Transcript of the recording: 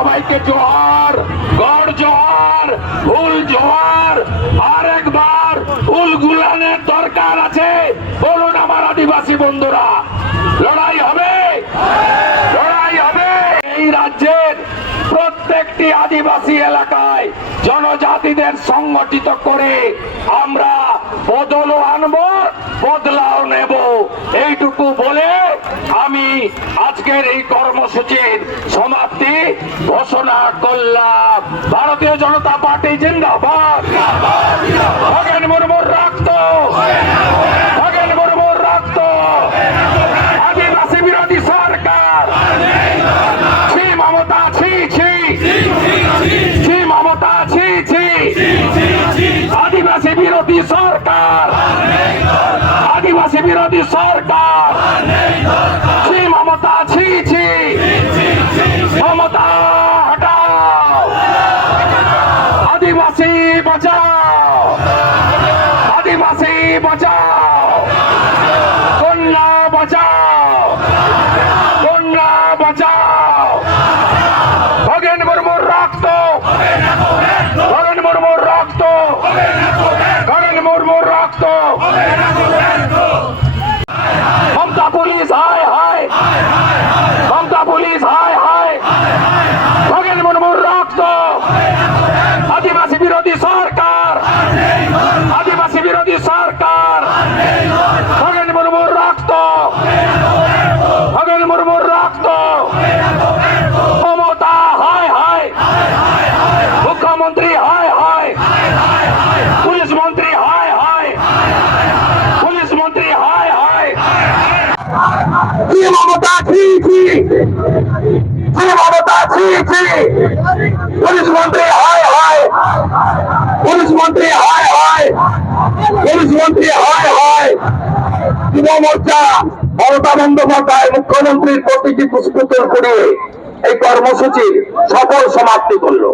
সবাইকে জোহার গড় জোহার ফুল জোহার আর একবার ফুল গুলানের দরকার আছে। বলুন আমার আদিবাসী বন্ধুরা, লড়াই হবে? লড়াই হবে এই রাজ্যের প্রত্যেকটি আদিবাসী এলাকায় জনজাতিদের সংগঠিত করে আমরা বদলও আনব, বদলাও নেব। এইটুকু বলে আমি আজকের এই কর্মসূচির ঘোষণা করলাম। ভারতীয় জনতা পার্টি জিন্দাবাদ। খগেন মুর্মুর রক্ত। খগেন মুর্মুর রক্ত। আদিবাসী বিরোধী সরকার। ছি, মমতা, ছি ছি। ছি, মমতা, ছি ছি। আদিবাসী বিরোধী সরকার। আদিবাসী বিরোধী সরকার। আদিবাসী বাঁচাও। আদিবাসী বাঁচাও। কন্যা বাঁচাও। কন্যা বাঁচাও। খগেন মুর্মুর রক্ত। খগেন মুর্মুর রক্ত। খগেন মুর্মুর রক্ত। মুখ্যমন্ত্রী হায় হায়। পুলিশ মন্ত্রী, হায় হায়। পুলিশ মন্ত্রী, হায় হায়। কি মমতা ছি ছি। কি মমতা ছি ছি। পুলিশ মন্ত্রী, হায় হায়। পুলিশ মন্ত্রী, হায় হায়। পুলিশ মন্ত্রী, হায় হায়। যুব মোর্চা মমতা বন্দ্যোপাধ্যায়, মুখ্যমন্ত্রীর প্রতীকী পুষ্পোত্তর করে এই কর্মসূচির সফল সমাপ্তি করল।